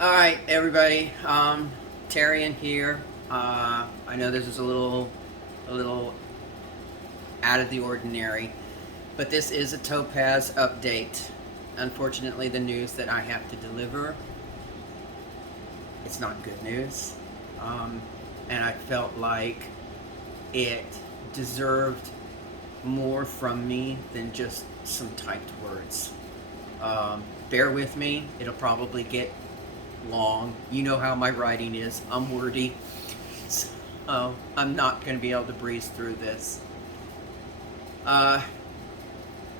All right, everybody. Terry in here. I know this is a little out of the ordinary, but this is a Topaz update. Unfortunately, the news that I have to deliver, it's not good news, um, and I felt like it deserved more from me than just some typed words. Bear with me; it'll probably get long. You know how my writing is. I'm wordy. So I'm not going to be able to breeze through this. Uh,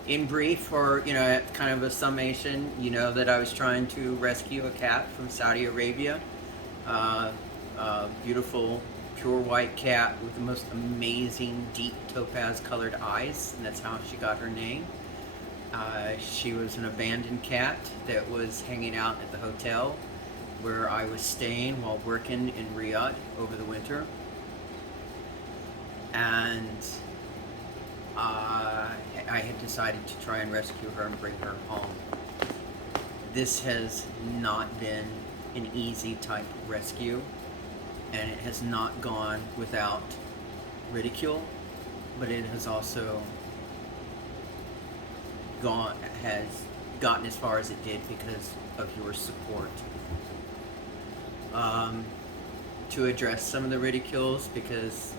in brief, or kind of a summation, you know that I was trying to rescue a cat from Saudi Arabia. Uh, a beautiful, pure white cat with the most amazing, deep topaz colored eyes, and that's how she got her name. She was an abandoned cat that was hanging out at the hotel where I was staying while working in Riyadh over the winter. And I had decided to try and rescue her and bring her home. This has not been an easy type rescue, and it has not gone without ridicule, but it has also has gotten as far as it did because of your support. Um, to address some of the ridicules, because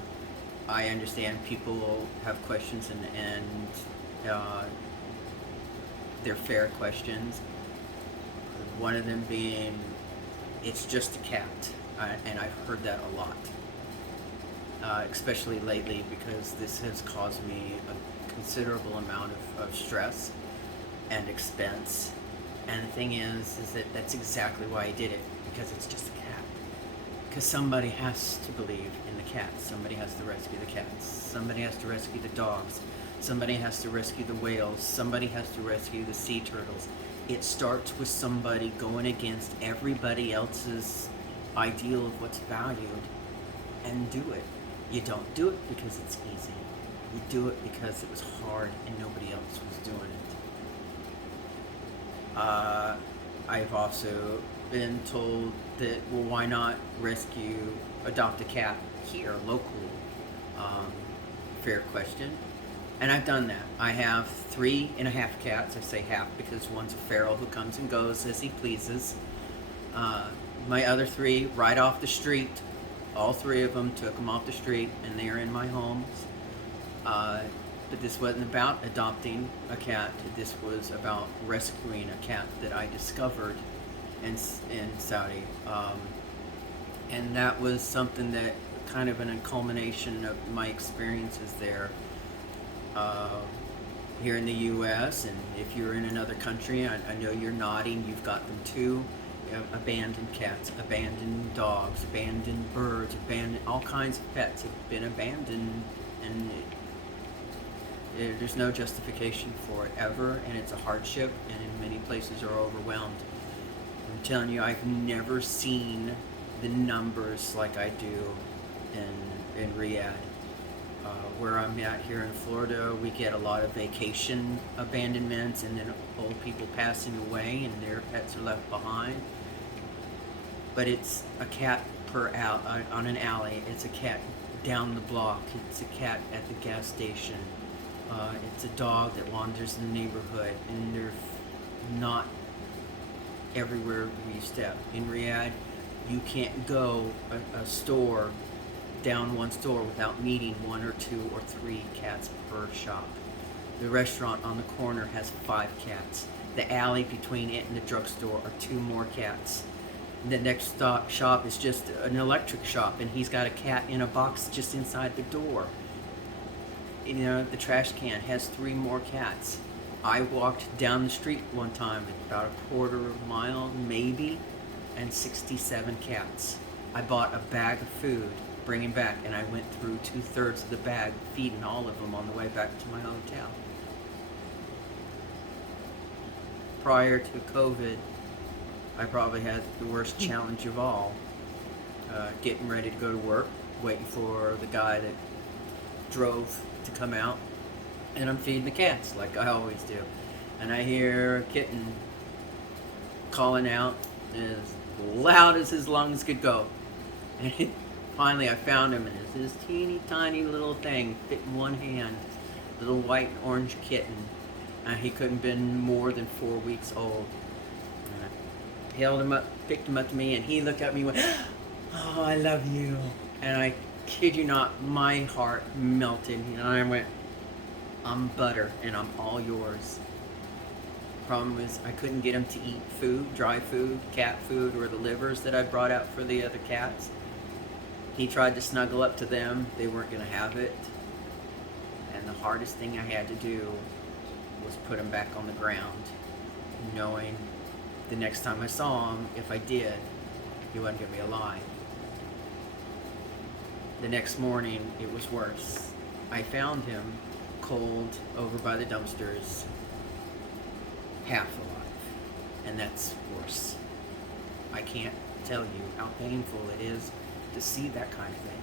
I understand people have questions, and they're fair questions. One of them being, it's just a cat, and I've heard that a lot, especially lately, because this has caused me a considerable amount of stress and expense. And the thing is that that's exactly why I did it, because it's just a cat. Because somebody has to believe in the cats. Somebody has to rescue the cats. Somebody has to rescue the dogs. Somebody has to rescue the whales. Somebody has to rescue the sea turtles. It starts with somebody going against everybody else's ideal of what's valued and do it. You don't do it because it's easy. You do it because it was hard and nobody else was doing it. I've also been told that, well, why not adopt a cat here locally? Fair question. And I've done that. I have 3.5 cats. I say half because one's a feral who comes and goes as he pleases. My other 3 right off the street. All 3 of them took them off the street, and they are in my homes. But this wasn't about adopting a cat. This was about rescuing a cat that I discovered in Saudi. And that was something that kind of a culmination of my experiences there. Here in the U.S., and if you're in another country, I know you're nodding, you've got them too. You know, abandoned cats, abandoned dogs, abandoned birds, abandoned all kinds of pets have been abandoned, and there's no justification for it ever, and it's a hardship, and in many places are overwhelmed. I'm telling you, I've never seen the numbers like I do in Riyadh. Where I'm at here in Florida, we get a lot of vacation abandonments, and then old people passing away and their pets are left behind. But it's a cat on an alley. It's a cat down the block. It's a cat at the gas station. It's a dog that wanders in the neighborhood, and they're not everywhere we step. In Riyadh, you can't go a store down one store without meeting 1 or 2 or 3 cats per shop. The restaurant on the corner has 5 cats. The alley between it and the drugstore are 2 more cats. The next shop is just an electric shop, and he's got a cat in a box just inside the door. You know, the trash can has 3 more cats. I walked down the street one time, about a quarter of a mile maybe, and 67 cats. I bought a bag of food, bringing back, and I went through 2/3 of the bag, feeding all of them on the way back to my hotel. Prior to COVID, I probably had the worst challenge of all. Getting ready to go to work, waiting for the guy that drove to come out, and I'm feeding the cats like I always do. And I hear a kitten calling out, is loud as his lungs could go. And finally I found him, and it's this teeny tiny little thing fit in one hand, little white and orange kitten. He couldn't have been more than 4 weeks old. And I held him up, picked him up to me, and he looked at me and went, "Oh, I love you." And I kid you not, my heart melted, and I went, "I'm butter, and I'm all yours." Problem was, I couldn't get him to eat food, dry food, cat food, or the livers that I brought out for the other cats. He tried to snuggle up to them. They weren't going to have it. And the hardest thing I had to do was put him back on the ground, knowing the next time I saw him, if I did, he wasn't going to be alive. The next morning, it was worse. I found him cold over by the dumpsters, half alive, and that's worse. I can't tell you how painful it is to see that kind of thing,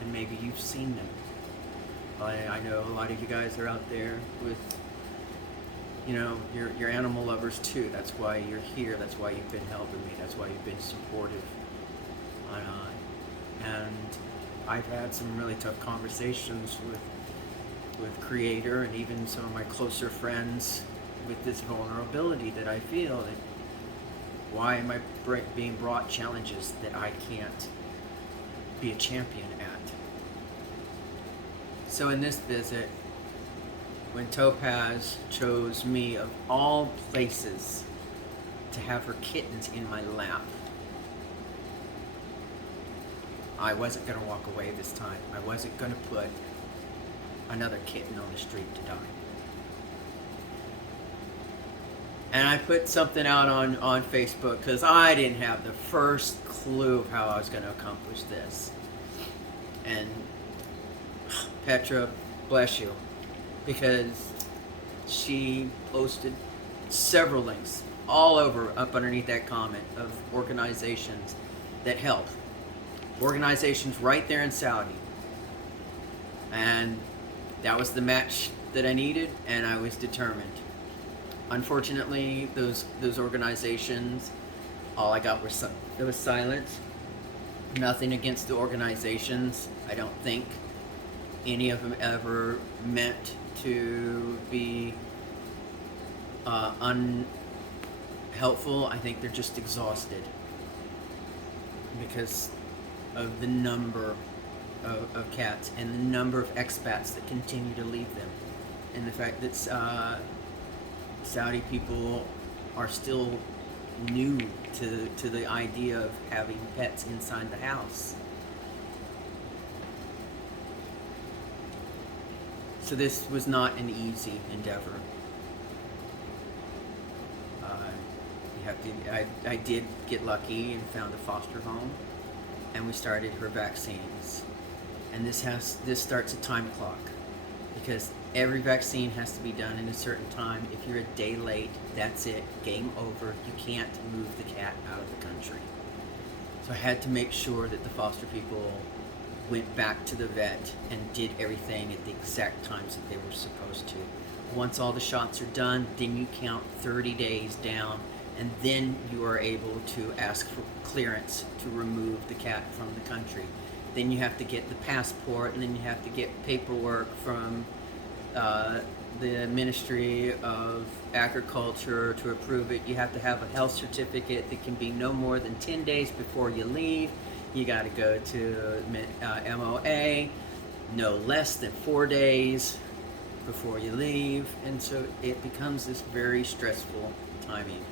and maybe you've seen them. I know a lot of you guys are out there with, you know, your animal lovers too. That's why you're here. That's why you've been helping me. That's why you've been supportive. And I've had some really tough conversations with Creator and even some of my closer friends with this vulnerability that I feel. That why am I being brought challenges that I can't be a champion at? So in this visit, when Topaz chose me of all places to have her kittens in my lap, I wasn't going to walk away this time. I wasn't going to put another kitten on the street to die. And I put something out on Facebook because I didn't have the first clue of how I was going to accomplish this. And Petra, bless you, because she posted several links all over up underneath that comment of organizations that help. Organizations right there in Saudi. And that was the match that I needed, and I was determined. Unfortunately, those organizations, all I got was silence. Nothing against the organizations. I don't think any of them ever meant to be unhelpful. I think they're just exhausted because of the number of cats and the number of expats that continue to leave them, and the fact that Saudi people are still new to the idea of having pets inside the house. So this was not an easy endeavor. I did get lucky and found a foster home, and we started her vaccines. And this starts a time clock, because every vaccine has to be done in a certain time. If you're a day late, that's it, game over. You can't move the cat out of the country. So I had to make sure that the foster people went back to the vet and did everything at the exact times that they were supposed to. Once all the shots are done, then you count 30 days down, and then you are able to ask for clearance to remove the cat from the country. Then you have to get the passport, and then you have to get paperwork from the Ministry of Agriculture to approve it. You have to have a health certificate that can be no more than 10 days before you leave. You got to go to MOA no less than 4 days before you leave. And so it becomes this very stressful timing.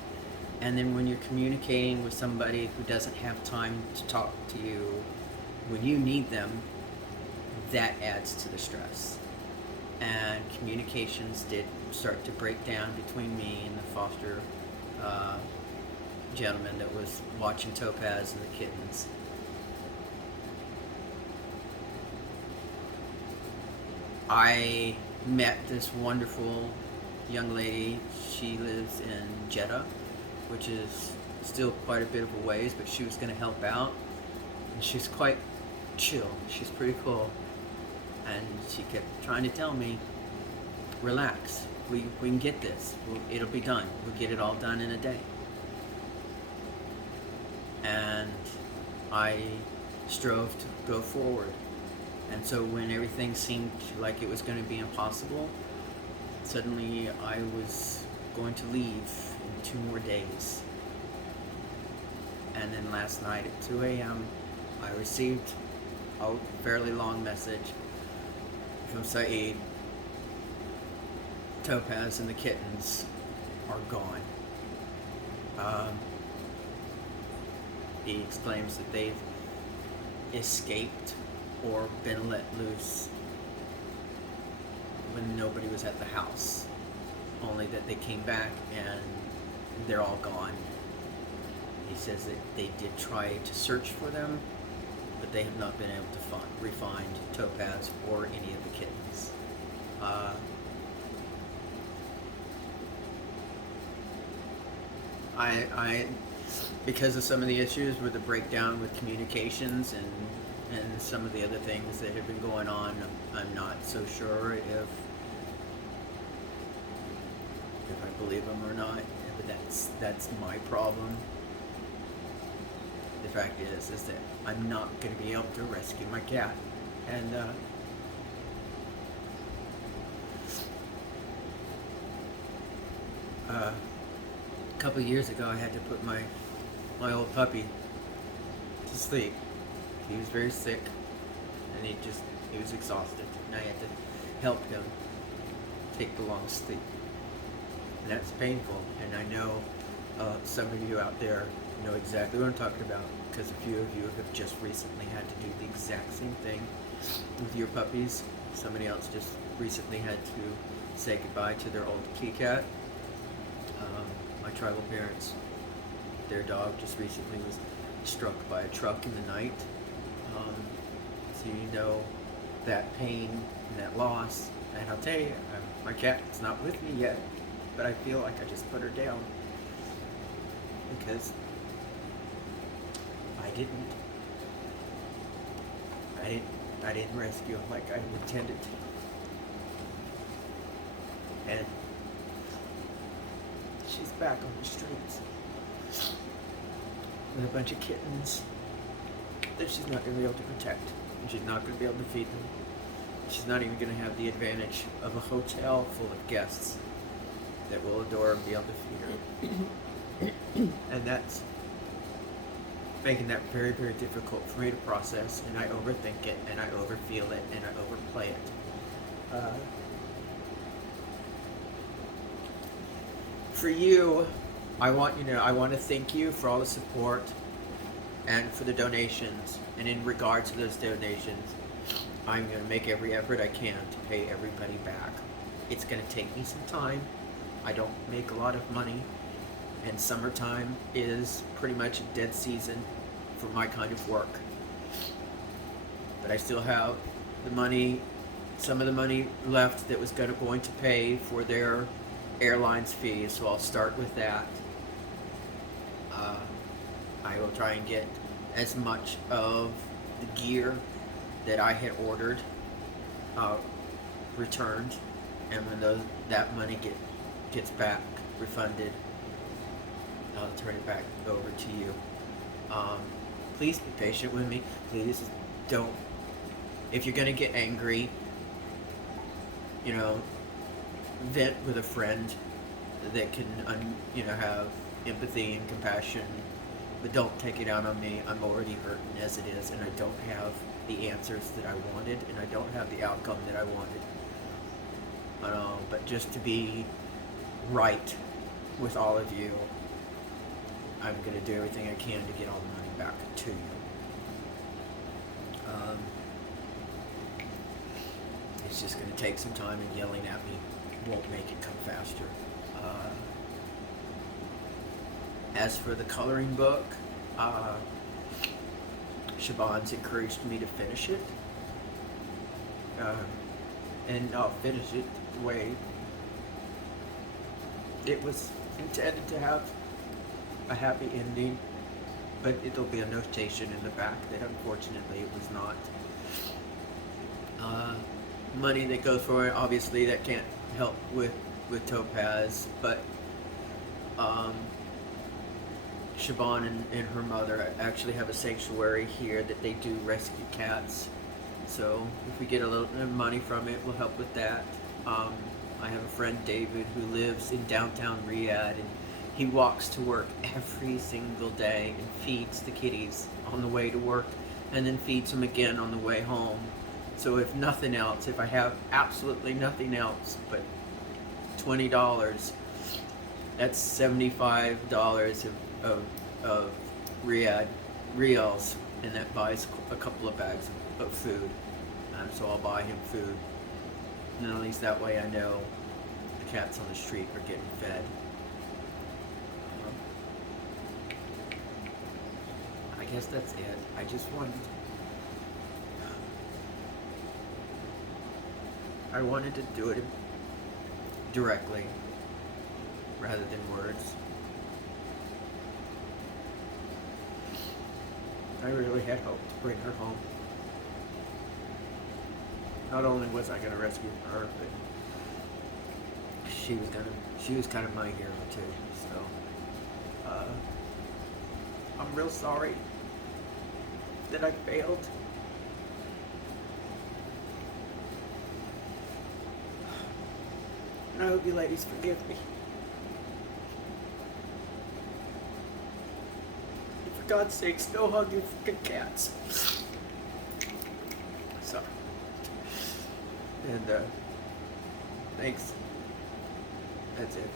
And then when you're communicating with somebody who doesn't have time to talk to you when you need them, that adds to the stress. And communications did start to break down between me and the foster gentleman that was watching Topaz and the kittens. I met this wonderful young lady. She lives in Jeddah, which is still quite a bit of a ways, but she was going to help out. And she's quite chill. She's pretty cool. And she kept trying to tell me, relax, we can get this. It'll be done. We'll get it all done in a day. and I strove to go forward. And so when everything seemed like it was going to be impossible, suddenly I was going to leave in 2 more days. And then last night at 2 a.m., I received a fairly long message from Saeed. Topaz and the kittens are gone. He exclaims that they've escaped or been let loose when nobody was at the house. Only that they came back and they're all gone. He says that they did try to search for them, but they have not been able to find Topaz or any of the kittens. I because of some of the issues with the breakdown with communications and some of the other things that have been going on, I'm not so sure if I believe them or not. But that's my problem. The fact is that I'm not going to be able to rescue my cat, and a couple of years ago, I had to put my old puppy to sleep. He was very sick, and he was exhausted, and I had to help him take the long sleep. And that's painful, and I know some of you out there know exactly what I'm talking about, because a few of you have just recently had to do the exact same thing with your puppies. Somebody else just recently had to say goodbye to their old kitty cat. My tribal parents, their dog just recently was struck by a truck in the night. So you know that pain and that loss. And I'll tell you, my cat's not with me yet, but I feel like I just put her down because I didn't rescue him like I intended to. And she's back on the streets with a bunch of kittens that she's not going to be able to protect, and she's not going to be able to feed them. She's not even going to have the advantage of a hotel full of guests that will adore and be able to feed her. And that's making that very, very difficult for me to process, and I overthink it, and I overfeel it, and I overplay it. For you, I want to thank you for all the support and for the donations. And in regard to those donations, I'm going to make every effort I can to pay everybody back. It's going to take me some time. I don't make a lot of money, and summertime is pretty much a dead season for my kind of work. But I still have the money, some of the money left that was going to pay for their airlines fees, so I'll start with that. I will try and get as much of the gear that I had ordered returned, and when that money gets back refunded, I'll turn it back over to you. Please be patient with me. Please don't. If you're gonna get angry, vent with a friend that can, have empathy and compassion, but don't take it out on me. I'm already hurting as it is, and I don't have the answers that I wanted, and I don't have the outcome that I wanted. But just to be right with all of you, I'm going to do everything I can to get all the money back to you. It's just going to take some time, and yelling at me won't make it come faster. As for the coloring book, Siobhan's encouraged me to finish it. And I'll finish it the way it was intended to have, a happy ending, but it'll be a notation in the back that unfortunately it was not. Money that goes for it, obviously that can't help with Topaz, but Siobhan and her mother actually have a sanctuary here that they do rescue cats. So if we get a little bit of money from it, we'll help with that. I have a friend, David, who lives in downtown Riyadh, and he walks to work every single day and feeds the kitties on the way to work and then feeds them again on the way home. So if nothing else, if I have absolutely nothing else but $20, that's $75 of Riyadh Rials, and that buys a couple of bags of food. So I'll buy him food, and at least that way I know the cats on the street are getting fed. I guess that's it. I just wanted to do it directly rather than words. I really had hoped to bring her home. Not only was I gonna rescue her, but she was kind of my hero too. So I'm real sorry that I failed. And I hope you ladies forgive me. And for God's sakes, no hugging fucking cats. Sorry. And thanks. That's it.